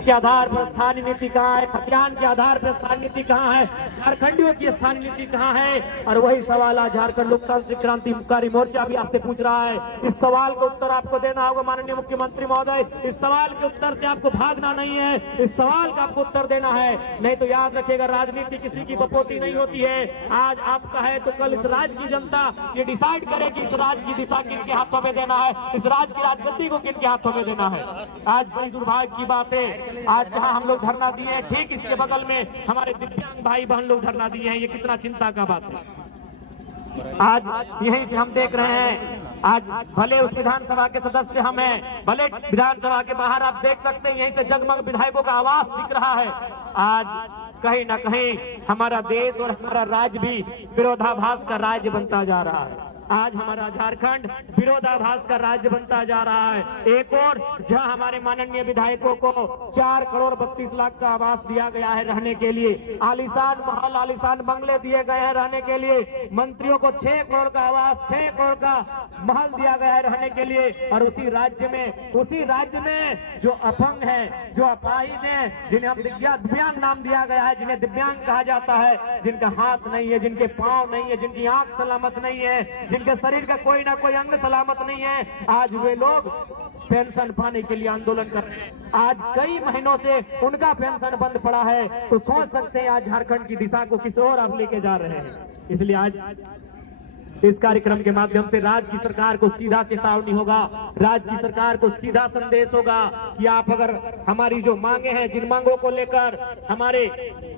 के आधार पर स्थानीय नीति कहाँ है, खतियान के आधार पर स्थानीय नीति कहाँ है, झारखंडियों की स्थानीय नीति कहाँ है। और वही सवाल आज झारखंड लोकतांत्रिक क्रांतिकारी मोर्चा भी आपसे पूछ रहा है। इस सवाल का उत्तर आपको देना होगा माननीय मुख्यमंत्री महोदय। इस सवाल के उत्तर से आपको भागना नहीं है, इस सवाल का आपको उत्तर देना है। नहीं तो याद रखिएगा, राजनीति किसी की बपोती नहीं होती है। आज आपका है तो कल इस राज्य की जनता ये डिसाइड करे कि इस राज्य की दिशा किनके हाथों में देना है, इस राज्य की राजगद्दी को किनके हाथों में देना है। आज बड़ी दुर्भाग्य की बात है, आज जहां हम लोग धरना दिए हैं ठीक इसके बगल में हमारे दिव्यांग भाई बहन लोग धरना दिए हैं। ये कितना चिंता का बात है। आज यहीं से हम देख रहे हैं, आज भले उस विधानसभा के सदस्य हम हैं, भले विधानसभा के बाहर आप देख सकते हैं यहीं से जगमग विधायकों का आवास दिख रहा है। आज कहीं ना कहीं हमारा देश और हमारा राज्य भी विरोधाभास का राज्य बनता जा रहा है। आज हमारा झारखंड विरोधाभास का राज्य बनता जा रहा है। एक और जहां हमारे माननीय विधायकों को 4 करोड़ 32 लाख का आवास दिया गया है रहने के लिए, आलीशान महल आलीशान बंगले दिए गए हैं रहने के लिए, मंत्रियों को 6 करोड़ का आवास 6 करोड़ का महल दिया गया है रहने के लिए। और उसी राज्य में जो अपंग है, जो अपाहिज है, जिन्हें हम दिव्यांग नाम दिया गया है, जिन्हें दिव्यांग कहा जाता है, जिनका हाथ नहीं है, जिनके पांव नहीं है, जिनकी आंख सलामत नहीं है, जिनके शरीर का कोई ना कोई अंग सलामत नहीं है, आज वे लोग पेंशन पाने के लिए आंदोलन कर रहे हैं। आज कई महीनों से उनका पेंशन बंद पड़ा है। तो सोच सकते हैं आज झारखंड की दिशा को किस ओर आप लेके जा रहे हैं। इसलिए आज इस कार्यक्रम के माध्यम से राज्य की सरकार को सीधा चेतावनी होगा, राज्य की सरकार को सीधा संदेश होगा कि आप अगर हमारी जो मांगे हैं, जिन मांगों को लेकर हमारे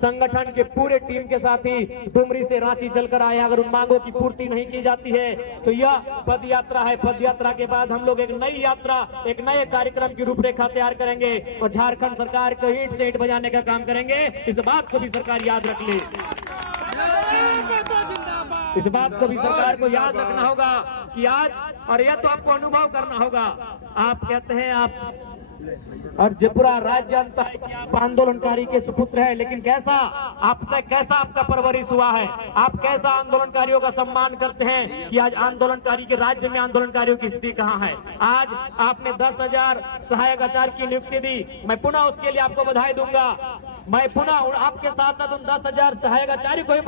संगठन के पूरे टीम के साथ ही डुमरी से रांची चलकर आए, अगर उन मांगों की पूर्ति नहीं की जाती है तो यह पद यात्रा है। पद यात्रा के बाद हम लोग एक नई यात्रा, एक नए कार्यक्रम की रूपरेखा तैयार करेंगे और झारखंड सरकार को ईंट से ईंट बजाने का काम करेंगे। इस बात को भी सरकार याद रख ले, इस बात को भी सरकार को याद रखना होगा कि आज, और यह तो आपको अनुभव करना होगा। आप कहते हैं आप और पूरा राज्य जानता है कि आप आंदोलनकारी के सुपुत्र हैं, लेकिन कैसा आपका परवरिश हुआ है, आप कैसा आंदोलनकारियों का सम्मान करते हैं कि आज आंदोलनकारी के राज्य में आंदोलनकारियों की स्थिति कहाँ है। आज आपने 10,000 सहायक आचार्य की नियुक्ति दी, मैं पुनः उसके लिए आपको बधाई दूंगा। मैं पुनः आपके साथ साथ उन 10,000 सहायक आचार्य को भी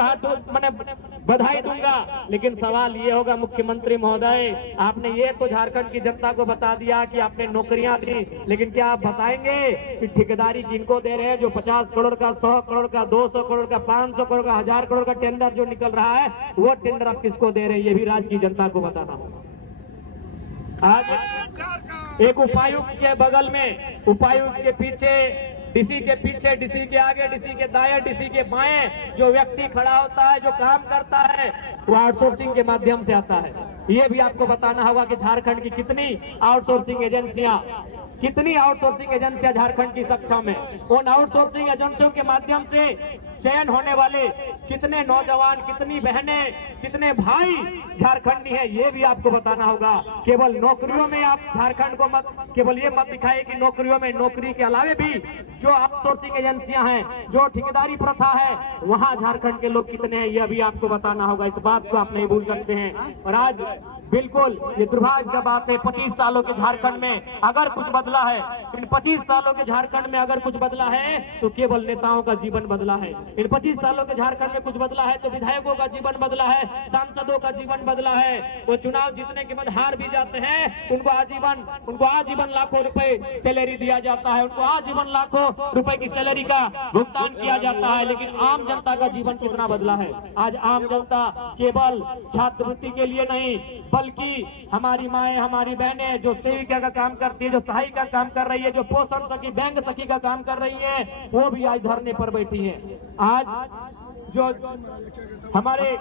बधाई दूंगा। लेकिन सवाल ये होगा मुख्यमंत्री महोदय, आपने ये तो झारखंड की जनता को बता दिया कि आपने नौकरियां दी, लेकिन क्या आप बताएंगे कि ठेकेदारी किनको दे रहे हैं? जो 50 करोड़ का, 100 करोड़ का, 200 करोड़ का, 500 करोड़ का, 1000 करोड़ का टेंडर जो निकल रहा है, वो टेंडर आप किसको दे रहे हैं? ये भी राज्य की जनता को बताना होगा। आज एक उपायुक्त के बगल में, उपायुक्त के पीछे, डीसी के पीछे, डीसी के आगे, डीसी के दाएं, डीसी के बाएं जो व्यक्ति खड़ा होता है, जो काम करता है, वो आउटसोर्सिंग के माध्यम से आता है। ये भी आपको बताना होगा कि झारखंड की कितनी आउटसोर्सिंग एजेंसियां झारखंड की सक्षम है। उन आउटसोर्सिंग एजेंसियों के माध्यम से चयन होने वाले कितने नौजवान, कितनी बहनें, कितने भाई झारखंडी हैं, ये भी आपको बताना होगा। केवल नौकरियों में आप झारखंड को केवल ये मत दिखाए कि नौकरियों में, नौकरी के अलावे भी जो आउटसोर्सिंग एजेंसियां हैं, जो ठेकेदारी प्रथा है, वहां झारखंड के लोग कितने हैं, यह भी आपको बताना होगा। इस बात को आप नहीं भूल सकते हैं। और आज बिल्कुल ये दुर्भाग्य की बात है, 25 सालों के झारखंड में अगर कुछ बदला है, इन 25 सालों के झारखंड में अगर कुछ बदला है तो केवल नेताओं का जीवन बदला है। इन 25 सालों के झारखंड में कुछ बदला है तो विधायकों का जीवन बदला है, सांसदों का जीवन बदला है। वो चुनाव जीतने के बाद हार भी जाते हैं, उनको आजीवन लाखों रुपए सैलरी दिया जाता है, उनको आजीवन लाखों रुपए की सैलरी का भुगतान किया जाता है। लेकिन आम जनता का जीवन कितना बदला है? आज आम जनता केवल छात्रवृत्ति के लिए नहीं, बल्कि हमारी माएं, हमारी बहनें जो सेविका का काम करती है, जो सहायिका का काम कर रही है, जो पोषण सखी, बैंक सखी का काम कर रही है, वो भी आज धरने पर बैठी है। आज जो हमारे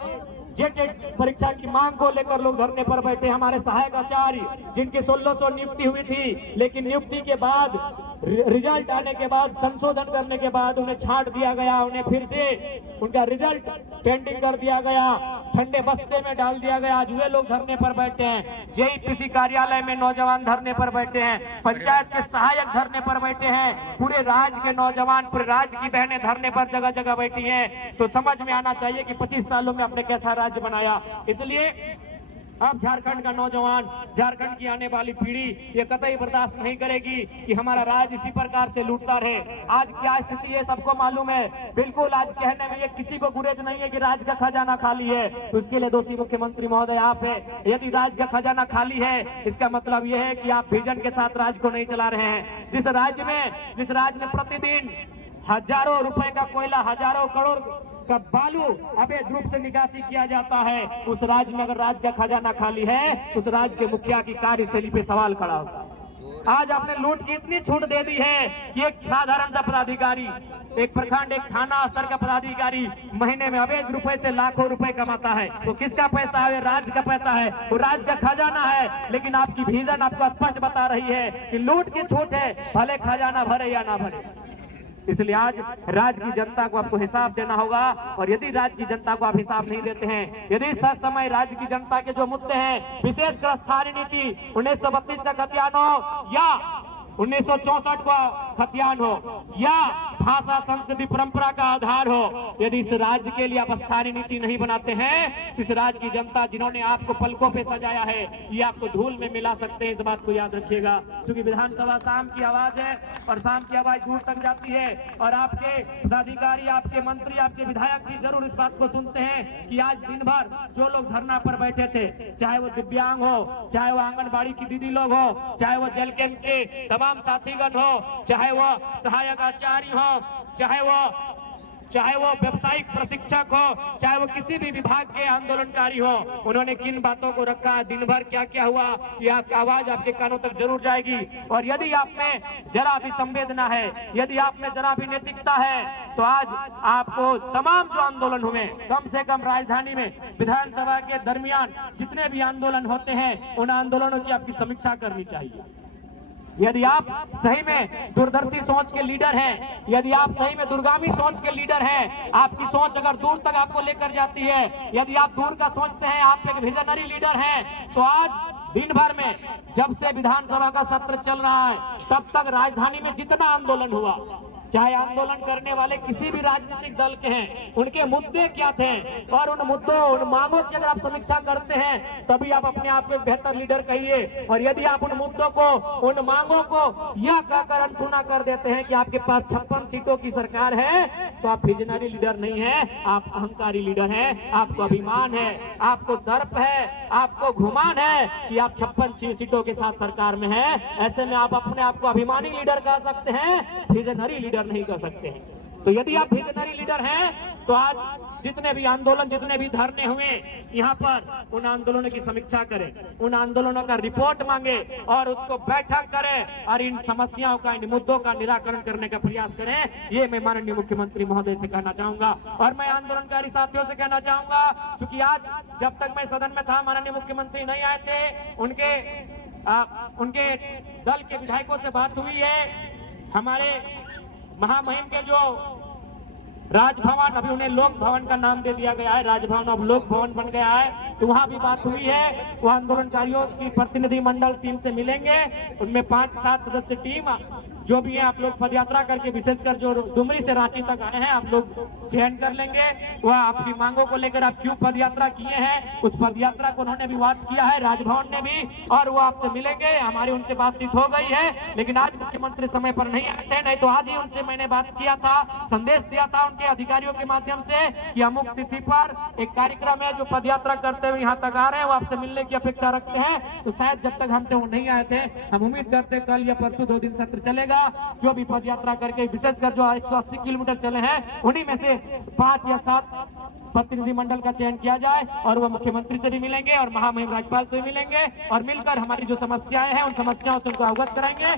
जेट परीक्षा की मांग को लेकर लोग धरने पर बैठे, हमारे सहायक आचार्य जिनकी 1600 नियुक्ति हुई थी, लेकिन नियुक्ति के बाद, रिजल्ट आने के बाद, संशोधन करने के बाद उन्हें छांट दिया गया, उन्हें फिर से उनका रिजल्ट पेंडिंग कर दिया गया, ठंडे बस्ते में डाल दिया गया। आज वे लोग धरने पर बैठे हैं, जेईपीसी कार्यालय में नौजवान धरने पर बैठे हैं, पंचायत के सहायक धरने पर बैठे हैं, पूरे राज्य के नौजवान, पूरे राज्य की बहनें धरने पर जगह जगह बैठी हैं। तो समझ में आना चाहिए कि 25 सालों में हमने कैसा राज्य बनाया। इसलिए अब झारखंड का नौजवान, झारखंड की आने वाली पीढ़ी ये कतई बर्दाश्त नहीं करेगी कि हमारा राज्य इसी प्रकार से लूटता रहे। आज क्या स्थिति है सबको मालूम है। बिल्कुल आज कहने में ये किसी को गुरेज नहीं है कि राज्य का खजाना खाली है, तो इसके लिए दोषी मुख्यमंत्री महोदय आप है। यदि राज्य का खजाना खाली है इसका मतलब यह है कि आप विजन के साथ राज्य को नहीं चला रहे हैं। जिस राज्य में प्रतिदिन हजारों रुपए का कोयला, हजारों करोड़ का बालू अवैध रूप से निकासी किया जाता है, उस राज्य में अगर राज्य का खजाना खाली है उस राज्य के मुखिया की कार्यशैली पे सवाल खड़ा होता है। आज आपने लूट की इतनी छूट दे दी है कि एक साधारण सा पदाधिकारी, एक प्रखंड, एक थाना स्तर का पदाधिकारी महीने में अवैध रुपए से लाखों रुपए कमाता है। तो किसका पैसा है? राज्य का पैसा है, वो राज्य का खजाना है। लेकिन आपकी विजन आपको स्पष्ट बता रही है कि लूट की छूट है, भले खजाना भरे या ना भरे। इसलिए आज राज्य की जनता को आपको हिसाब देना होगा। और यदि राज्य की जनता को आप हिसाब नहीं देते हैं, यदि सच समय राज्य की जनता के जो मुद्दे हैं, विशेषकर स्थानीय नीति 1932 का खतियान हो या 1964 का खतियान हो या भाषा संस्कृति परंपरा का आधार हो, यदि इस राज्य के लिए आप स्थानीय नीति नहीं बनाते हैं, इस राज्य की जनता जिन्होंने आपको पलकों पे सजाया है ये आपको धूल में मिला सकते हैं। इस बात को याद रखिएगा, क्योंकि विधानसभा शाम की आवाज है और शाम की आवाज दूर तक जाती है। और आपके पदाधिकारी, आपके मंत्री, आपके विधायक भी जरूर इस बात को सुनते हैं कि आज दिन भर जो लोग धरना पर बैठे थे, चाहे वो दिव्यांग हो, चाहे वो आंगनबाड़ी की दीदी लोग हो, चाहे वो जेल कैंप के तमाम साथीगण हो, चाहे वो सहायक आचार्य हो, चाहे वो व्यावसायिक प्रशिक्षक हो, चाहे वो किसी भी विभाग के आंदोलनकारी हो, उन्होंने किन बातों को रखा, दिन भर क्या क्या हुआ, ये आपकी आवाज आपके कानों तक जरूर जाएगी। और यदि आप में जरा भी संवेदना है, यदि आप में जरा भी नैतिकता है, तो आज आपको तमाम जो आंदोलन हुए, कम से कम राजधानी में विधानसभा के दरमियान जितने भी आंदोलन होते हैं, उन आंदोलनों की आपकी समीक्षा करनी चाहिए। यदि आप सही में दूरदर्शी सोच के लीडर हैं, यदि आप सही में दूरगामी सोच के लीडर हैं, आपकी सोच अगर दूर तक आपको लेकर जाती है, यदि आप दूर का सोचते हैं, आप एक विजनरी लीडर हैं, तो आज दिन भर में जब से विधानसभा का सत्र चल रहा है तब तक राजधानी में जितना आंदोलन हुआ, चाहे आंदोलन करने वाले किसी भी राजनीतिक दल के हैं, उनके मुद्दे क्या थे और उन मुद्दों, उन मांगों की अगर आप समीक्षा करते हैं तभी आप अपने आप को एक बेहतर लीडर कहिए। और यदि आप उन मुद्दों को, उन मांगों को यह कहकर अनसुना कर देते हैं कि आपके पास 56 सीटों की सरकार है, तो आप विजनरी लीडर नहीं है, आप अहंकारी लीडर हैं। आपको अभिमान है, आपको दर्प है, आपको घुमान है कि आप 56 सीटों के साथ सरकार में है। ऐसे में आप अपने आप को अभिमानी लीडर कह सकते हैं, विजनरी लीडर नहीं कर सकते हैं। तो यदि आप विजनरी लीडर हैं तो आज जितने भी आंदोलन, जितने भी धरने हुए यहाँ पर, उन आंदोलनों की समीक्षा करें, उन आंदोलनों का रिपोर्ट मांगे और उसको बैठक करें और इन समस्याओं का, इन मुद्दों का निराकरण करने का प्रयास करें। ये मैं माननीय मुख्यमंत्री महोदय से कहना चाहूंगा। और मैं आंदोलनकारी साथियों से कहना चाहूंगा, क्योंकि आज जब तक मैं सदन में था माननीय मुख्यमंत्री नहीं आए थे, उनके दल के विधायकों से बात हुई है। हमारे महामहिम के जो राजभवन, अभी उन्हें लोक भवन का नाम दे दिया गया है, राजभवन अब लोक भवन बन गया है, तो वहां भी बात हुई है। वो आंदोलनकारियों की प्रतिनिधि मंडल टीम से मिलेंगे, उनमें 5-7 सदस्य टीम जो भी है, आप लोग पदयात्रा करके, विशेषकर जो डुमरी से रांची तक आए हैं, आप लोग चयन कर लेंगे। वह आपकी मांगों को लेकर आप क्यों पदयात्रा किए हैं, उस पदयात्रा को उन्होंने भी वॉच किया है, राजभवन ने भी, और वो आपसे मिलेंगे। हमारी उनसे बातचीत हो गई है, लेकिन आज मुख्यमंत्री समय पर नहीं आते, नहीं तो आज ही उनसे मैंने बात किया था, संदेश दिया था उनके अधिकारियों के माध्यम से कि अमुक तिथि पर एक कार्यक्रम है, जो पदयात्रा करते हुए यहाँ तक आ रहे हैं, वो आपसे मिलने की अपेक्षा रखते हैं। तो शायद जब तक हमसे वो नहीं आए थे, हम उम्मीद करते कल या परसों 2 दिन सत्र चलेगा। जो भी पदयात्रा करके, विशेषकर जो 180 किलोमीटर चले हैं, उन्हीं में से 5 या 7 प्रतिनिधि मंडल का चयन किया जाए और वो मुख्यमंत्री से भी मिलेंगे और महामहिम राज्यपाल से भी मिलेंगे और मिलकर हमारी जो समस्याएं हैं उन समस्याओं से उनको अवगत कराएंगे।